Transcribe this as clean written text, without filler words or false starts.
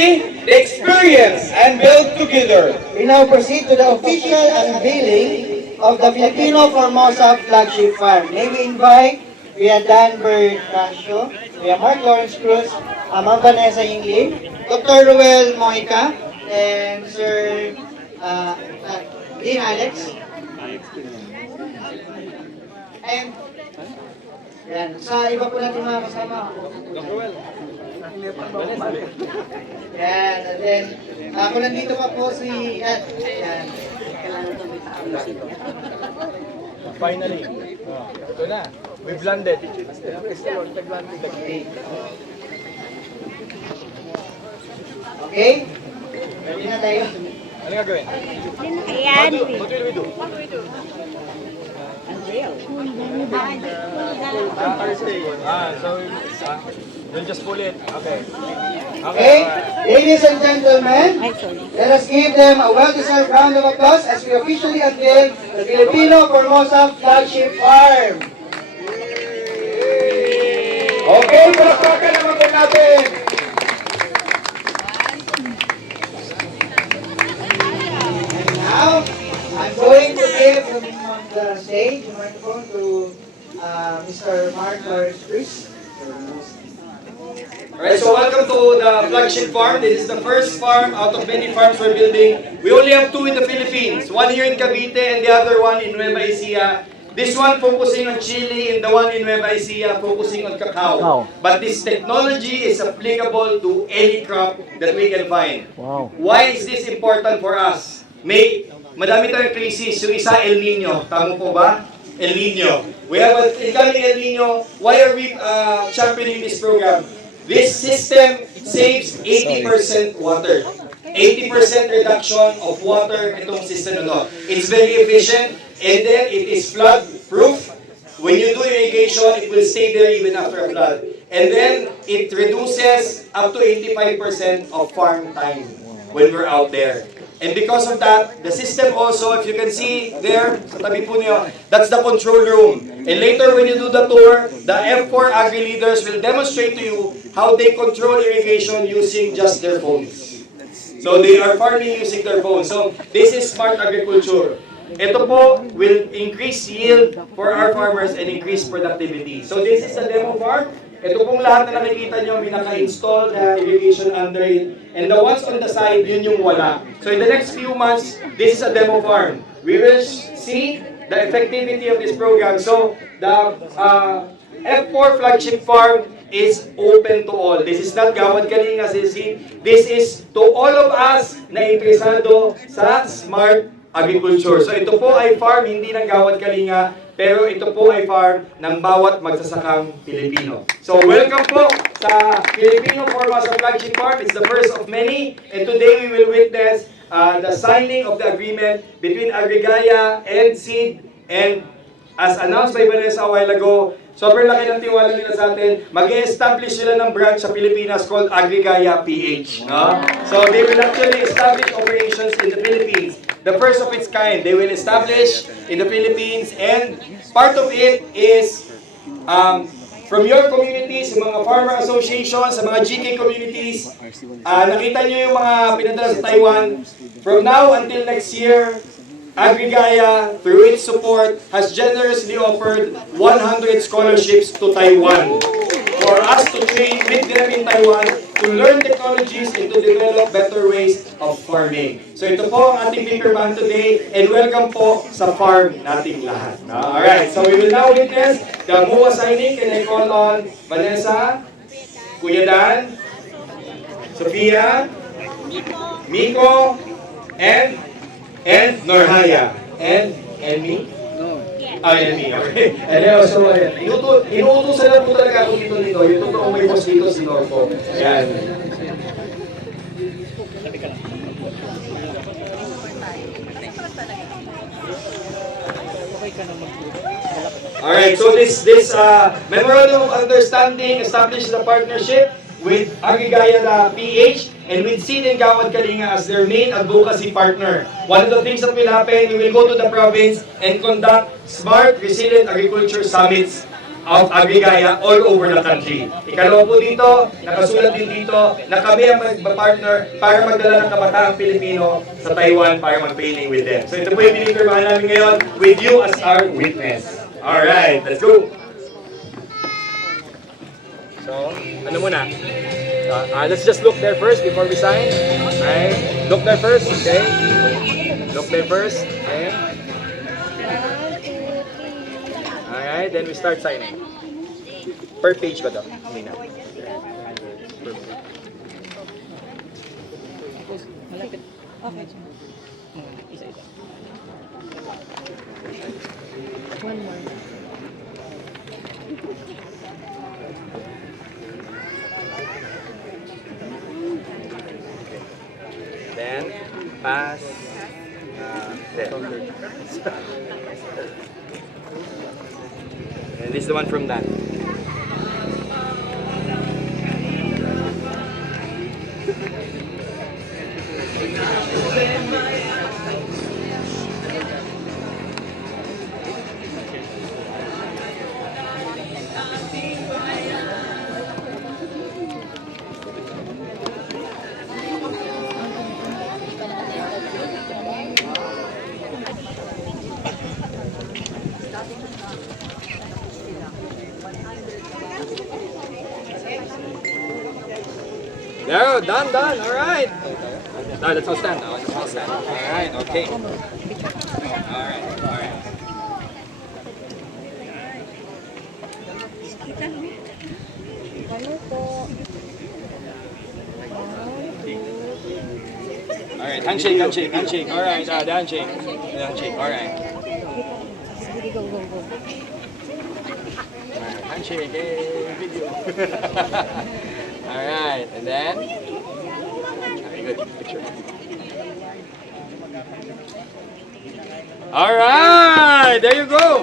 see the experience and build together. We now proceed to the official unveiling of the Filipino Formosa flagship farm. May we invite Kuya Dan Bertasio, Kuya Mark Lawrence Cruz, Ma'am Vanessa Yingling, Dr. Ruel Moica, and Sir Dean Alex. And yan, sa iba po natin mga kasama. Yan, and then, kung nandito pa po si, yan. Finally. Ito na. We've landed. Okay? Ready na tayo? Ano gagawin? Ayan. What will we do? We'll just pull it. Okay. Okay? Ladies and gentlemen, let us give them a well-deserved round of applause as we officially unveil the Filipino Formosa flagship farm. Okay, palakpakan naman po natin. And now, I'm going to give on the stage the microphone to Mr. Mark Lawrence Cruz. Alright, so welcome to the flagship farm. This is the first farm out of many farms we're building. We only have two in the Philippines. One here in Cavite and the other one in Nueva Ecija. This one focusing on chili and the one in Nueva Ecija focusing on cacao. But this technology is applicable to any crop that we can find. Wow. Why is this important for us? Madami tayong crisis. Yung isa, El Nino. Tama po ba? El Nino. We have an incoming El Nino. Why are we championing this program? This system saves 80% water. 80% reduction of water itong system na to. It's very efficient and then it is flood proof. When you do irrigation, it will stay there even after a flood. And then it reduces up to 85% of farm time when we're out there. And because of that, the system also, if you can see there, sa tabi po niyo, that's the control room. And later when you do the tour, the F4 Agri leaders will demonstrate to you how they control irrigation using just their phones. So they are farming using their phones. So this is smart agriculture. Ito po will increase yield for our farmers and increase productivity. So this is a demo farm. Ito pong lahat na nakikita nyo, may naka-install na irrigation under it. And the ones on the side, yun yung wala. So in the next few months, this is a demo farm. We will see the effectivity of this program. So the F4 flagship farm is open to all. This is not Gawad Kalinga, this is to all of us na interesado sa smart agriculture. So ito po ay farm hindi ng Gawad Kalinga, pero ito po ay farm ng bawat magsasakang Pilipino. So welcome po sa Filipino Formosa Flagship Farm. It's the first of many, and today we will witness the signing of the agreement between Agrigaya and SEED, and as announced by Vanessa a while ago, sobrang laki ng tiwala nila sa atin, mag-establish sila ng branch sa Pilipinas called Agrigaya PH. No? So they will actually establish operations in the Philippines. The first of its kind, they will establish in the Philippines, and part of it is from your communities, mga farmer associations, sa mga GK communities. Nakita nyo yung mga pinadala sa Taiwan. From now until next year, Agrigaya, through its support, has generously offered 100 scholarships to Taiwan for us to train with them in Taiwan to learn technologies and to develop better ways of farming. So ito po ang ating paper band today, and welcome po sa farm nating lahat. Alright, so we will now witness the MUA signing. Can I call on Vanessa, Kuya Dan, Sophia, Miko, and Norhaya. And me? And me, okay. And then also, inuutusan lang po talaga ako dito. Yung totoong may boss dito, si Norco. Yan. Alright, so this memorandum of understanding establishes a partnership with Agrigaya PH and with SEED and Gawad Kalinga as their main advocacy partner. One of the things that will happen, we will go to the province and conduct smart, resilient agriculture summits of Agrigaya all over the country. Ikalawa po dito, nakasulat din dito na kami ang mag-partner para magdala ng kabataang Pilipino sa Taiwan para mag-training with them. So ito po yung pinipirmahan namin ngayon with you as our witness. Alright, let's go! So, ano muna? Let's just look there first before we sign. Okay? Look there first, okay? Look there first, okay? Alright, then we start signing. Per page ba to? Hindi na. Then, pass. There. And this is the one from that. There, done. All right. No, let's all stand. Now, let's all stand. All right. Okay. All right. All right. Handshake. All right. Handshake. All right. Handshake. Hey, video. All right, and then, very good, picture. All right, there you go.